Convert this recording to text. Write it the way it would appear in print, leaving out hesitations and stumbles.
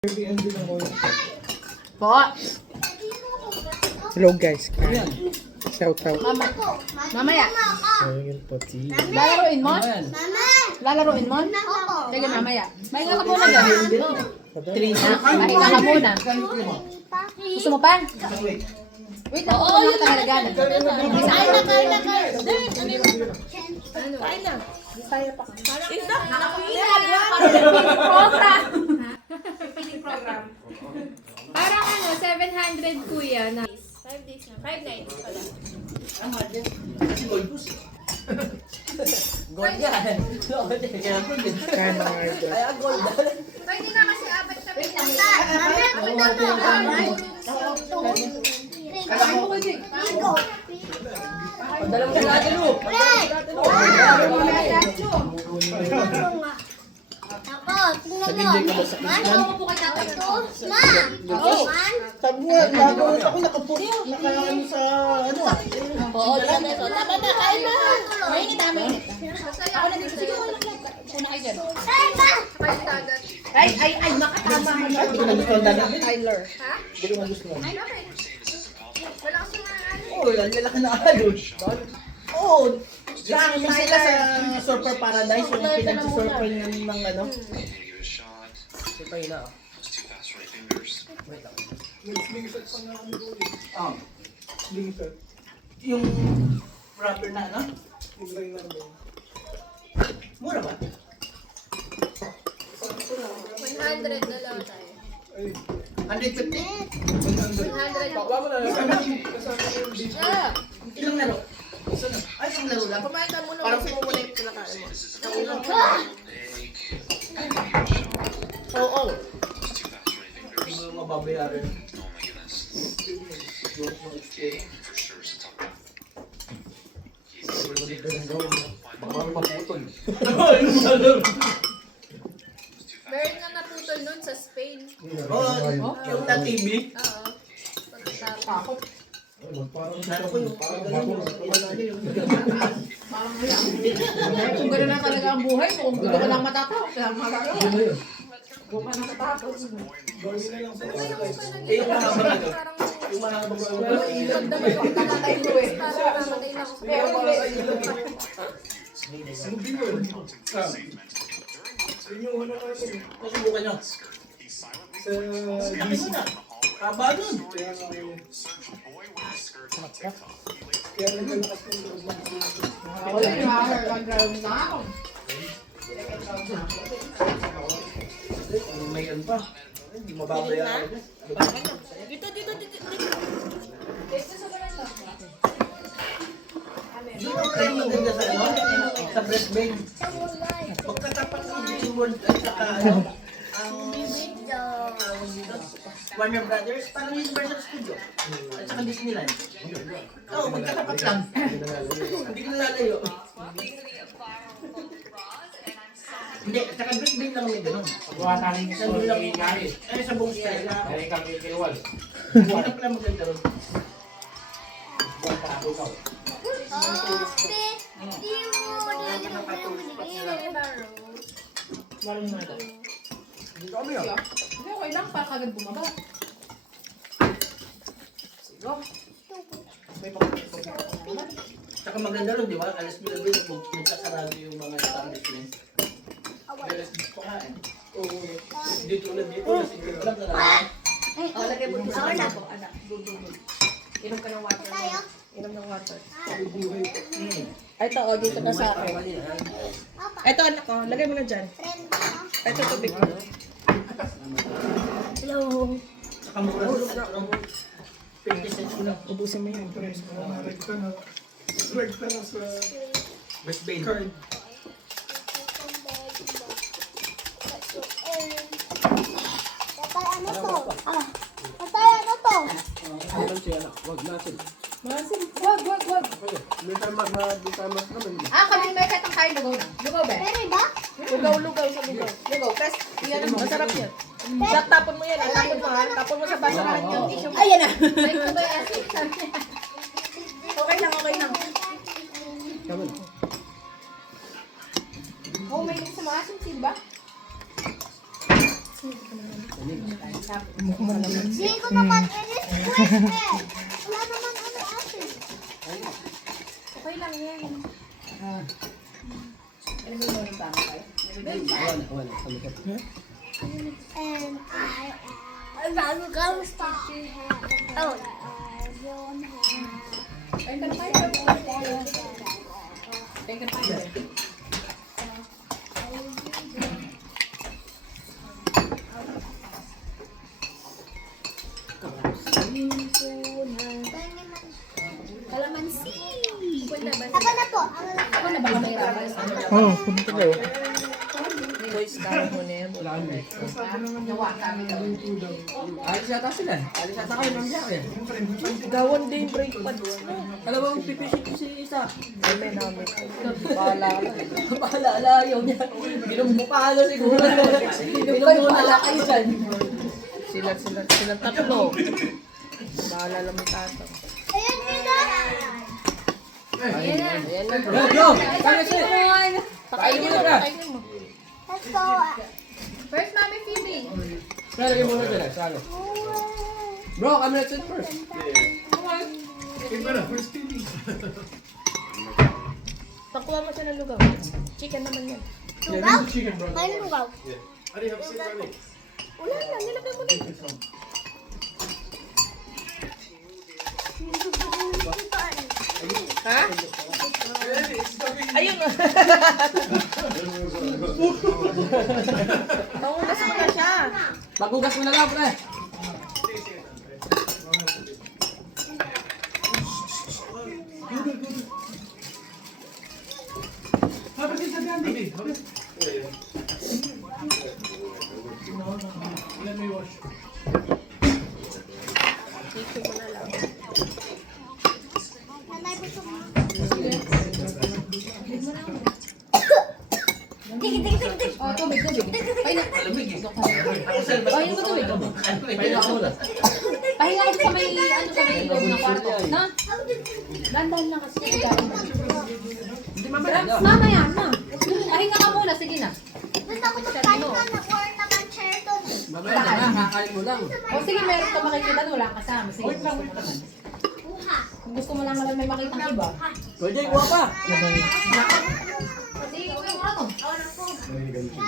Airbnb na ko. Po. Hello guys. Shout out. Mamaya. Ayun po, T. Lalaroin mo? Lalaroin mo? Sige, mamaya. Mahinga ka muna dyan. Mahinga ka muna. Gusto mo pa? Wait lang, oo, yun na. Kain na. Kain na. Program. Parang 700 kuya na 5 days na. 5 nights pala. Gold yan. Kain mga idol. Ay, gold. Pwede na kasi apat sa pita. Padala mo sa atin, oh. Sabi nga, nagawin ako nakapuno. Nakaano sa ano ah. Oo, dyan na ito. Tama na, kain na. Mainit na, mainit. Ako na dito. Sige, wala lang. Una kayo dyan. Ay, makatama. Hindi ko nagustuhan dada. Tyler. Ha? Hindi ko nagustuhan. Ay, bakit? Wala kasi nga ano. Oo, lalaki na alon. Oo. Lang sila sa Surfer Paradise. Yung pinag-surfer ng ano. Sipay na, oh. Wait lang. Yung rubber na ano? Mura ba? 100 na lang tayo. 150? 100 pa. Yeah. Ilang laro? Ay, isang laro lang. Kumain ka muna. Parang Gusto mo muna yung pinakain mo. Oo. Hindi mo mababayaran. Meron nga naputol nun sa Spain. Oo, yung na TV. Oo. Pagkatapos. Takot. Laro ko yung Kung gano'n na talaga ang buhay mo, kung gusto ka lang matatawa, kaya magagawa. Kung ka nakatakot. Eh, yung mahaba na to. Parang Yung mahaba na Magdamag ako nakatay mo eh. parang namatay na ako. Pero Nasubukan nyo. Laki mo na. Haba nun. wala yung mag-ground na ako. May ano pa. Hindi mababayaran. Dito. Dito kayo maganda sa ano? Sa breastbane. Pagkatapat ng Disney World at saka ano? Ang Warner Brothers, parang Universal Studio. At saka Disneyland. Oo, magkatapat lang. Hindi ko nalalayo. Hindi, at saka breastbane lang may ganun. Pagkuha namin yung Nandun lang yung gari. Ay, sa buong style. Kaya kami kinuwal. Hindi pala maganda ron. Buwan pa ako ikaw. Dito kami yun. Hindi, okay lang. Para kagad bumaba. Sige. May pagkakas. Saka maganda ron, di ba? Alas bilabi, nagsasarado yung mga establishment. Alas dito ka eh. Oo. Dito ulit dito. Dito lang talaga. Lagay mo dito sa anak ko. Anak, dudumog. Inom ka ng water. Inom ng water. Ito, dito na sa akin. Ito, anak ko. Lagay mo na dyan. Ito, tubig ko. Hello. Saka mura sa 50 cents ko lang. Ubusin mo yan. Best Bane. Masin. Wag. Kami may katang kain. Lugaw na. Lugaw ba? Lugaw sa lugaw. Lugaw. Pes, yan ang masarap yan. Tapon mo yan. Tapon mo ha. Tapon mo sa basurahan yung tissue. Ayan na. Okay lang. Oh, may sa mga asin ba? Hindi ko naman i-request. Wala naman ano ate. Okay lang yan. Ano ba yung tama kayo? Wala. And I'm gonna stop. Oh. Ay, ka na kayo. Ay, ka na kayo. Kalamansi. Punta ba? Ako na po. Ako na ba kamay-ramay? Boys, tawag mo na yan. Nawa kami daw. Alis yata sila. Alis yata kayo ng biyak eh. Gawan din break pads. Alam mo, pipisit ko si isa. May namin. Bahala ka lang. Paalala, ayaw niya. Binumbuka siguro. Binumbuka kayo dyan. Sila tatlo. Bahala lang may tato. Ayan nila. Ayan na. Ayan na. Go! Kaya sila. Kainin mo na ka. Kainin mo. Let's go. First, Mami Phoebe. Lagay mo na dyan. Salo. Bro, kami na sit first. Pakuha mo siya ng lugaw. Chicken naman yan. Lugaw? May lugaw. Wala na, nilagay mo na. Ha? Ayun. Pangunas mo na siya. Magugas mo na lang, pre. Tissue mo na lang. Nanay po sa mga. Oh, tubig. Ay, na. Oh, yung tubig. Pahinga ako na. Pahinga ka sa may, sa may loob ng kwarto. Na? Dandan lang kasi yung gawin mo. Hindi mamaya. Mamaya na. Pahinga ka muna, sige na. Gusto ko magkain ka na or naman chair doon. Mamaya na, kakain mo lang. O sige, meron ka makikita doon, wala ka kasama. Sige, gusto mo naman. Buha. Kung gusto mo lang naman may makitang iba. Pwede, guwapa. Sige, kuya mo na to.